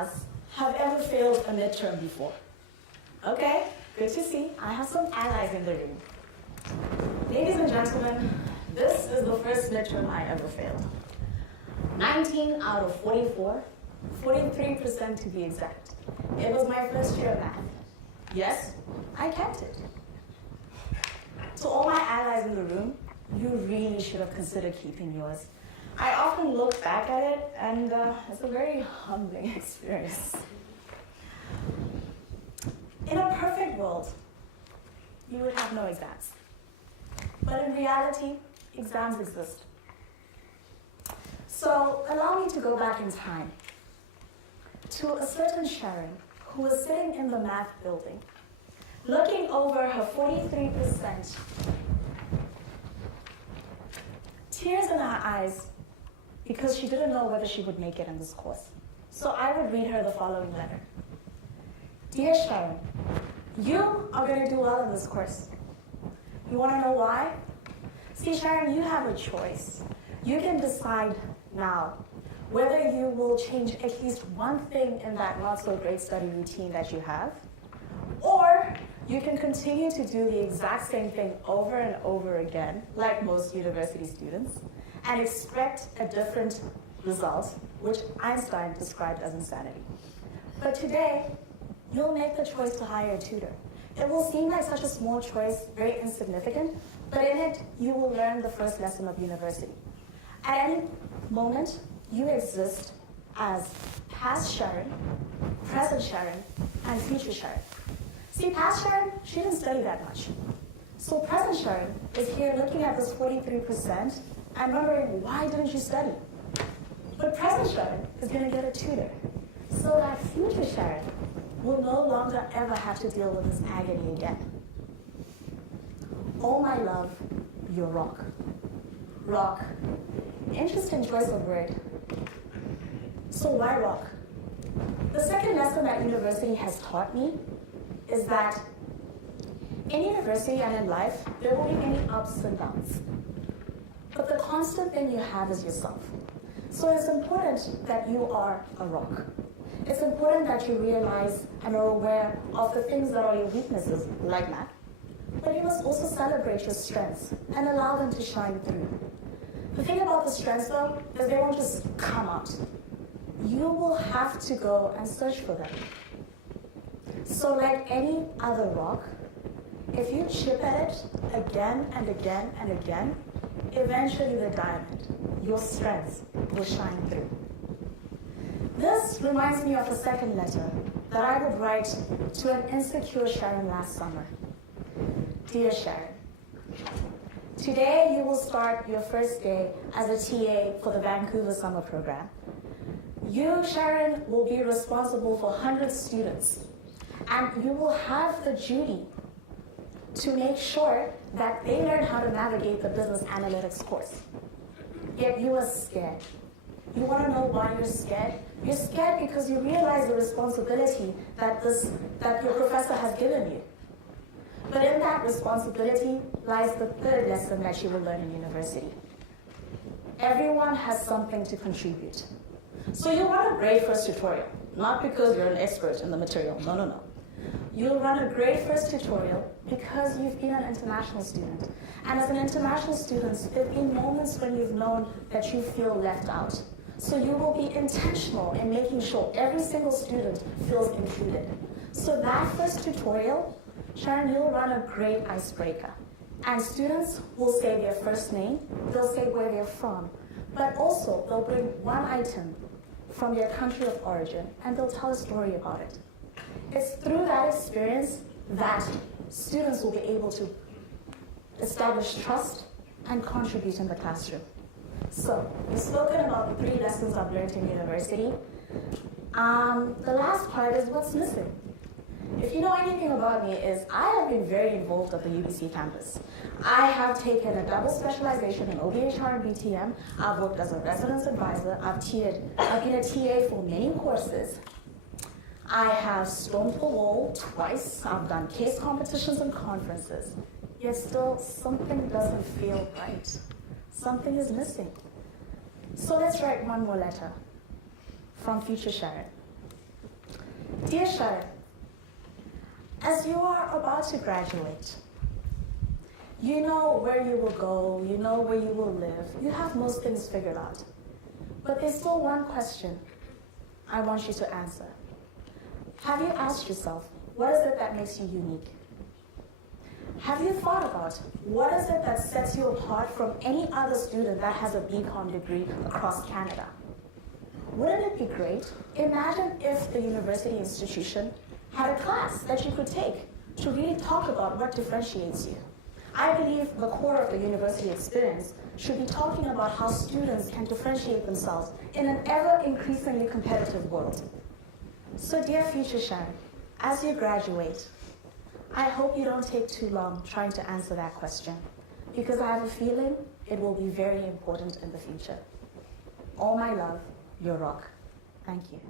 class have ever failed a midterm before? Okay, good to see. I have some allies in the room. Ladies and gentlemen, this is the first midterm I ever failed. 19 out of 44, 43% to be exact. It was my first year of math. Yes, I kept it. To all my allies in the room, you really should have considered keeping yours. I often look back at it, and it's a very humbling experience. In a perfect world, you would have no exams. But in reality, exams exist. So allow me to go back in time to a certain Sharon who was sitting in the math building, looking over her 43%, tears in her eyes because she didn't know whether she would make it in this course. So I would read her the following letter. Dear Sharon, you are going to do well in this course. You want to know why? See, Sharon, you have a choice. You can decide now whether you will change at least one thing in that not-so-great study routine that you have, or you can continue to do the exact same thing over and over again, like most university students, and expect a different result, which Einstein described as insanity. But today, you'll make the choice to hire a tutor. It will seem like such a small choice, very insignificant, but in it, you will learn the first lesson of university. At any moment, you exist as past Sharon, present Sharon, and future Sharon. See, past Sharon, she didn't study that much. So present Sharon is here looking at this 43% and wondering, why didn't you study? But present Sharon is going to get a tutor. So that future Sharon will no longer ever have to deal with this agony again. Oh my love, you're rock. Rock. Interesting choice of word. So why rock? The second lesson that university has taught me is that in university and in life, there will be many ups and downs. But the constant thing you have is yourself. So it's important that you are a rock. It's important that you realize and are aware of the things that are your weaknesses, like math. But you must also celebrate your strengths and allow them to shine through. The thing about the strengths, though, is they won't just come out. You will have to go and search for them. So like any other rock, if you chip at it again and again and again, eventually the diamond, your strengths, will shine through. This reminds me of a second letter that I would write to an insecure Sharon last summer. Dear Sharon, today you will start your first day as a TA for the Vancouver summer program. You, Sharon, will be responsible for 100 students, and you will have the duty to make sure that they learn how to navigate the business analytics course. Yet you are scared. You want to know why you're scared? You're scared because you realize the responsibility that your professor has given you. But in that responsibility lies the third lesson that you will learn in university. Everyone has something to contribute. So you'll run a great first tutorial, not because you're an expert in the material, no. You'll run a great first tutorial because you've been an international student. And as an international student, there have been moments when you've known that you feel left out. So you will be intentional in making sure every single student feels included. So that first tutorial, Sharon, you'll run a great icebreaker. And students will say their first name, they'll say where they're from, but also they'll bring one item from their country of origin and they'll tell a story about it. It's through that experience that students will be able to establish trust and contribute in the classroom. So, we've spoken about the 3 lessons I've learned in university. The last part is what's missing. If you know anything about me, is I have been very involved at the UBC campus. I have taken a double specialization in OBHR and BTM. I've worked as a residence advisor. I've been a TA for many courses. I have stormed the wall twice. I've done case competitions and conferences. Yet still, something doesn't feel right. Something is missing. So let's write one more letter from future Sharon. Dear Sharon, as you are about to graduate, you know where you will go, you know where you will live, you have most things figured out. But there's still one question I want you to answer. Have you asked yourself, what is it that makes you unique? Have you thought about what is it that sets you apart from any other student that has a BCom degree across Canada? Wouldn't it be great? Imagine if the university institution had a class that you could take to really talk about what differentiates you. I believe the core of the university experience should be talking about how students can differentiate themselves in an ever increasingly competitive world. So dear future Sharon, as you graduate, I hope you don't take too long trying to answer that question, because I have a feeling it will be very important in the future. All my love, your rock. Thank you.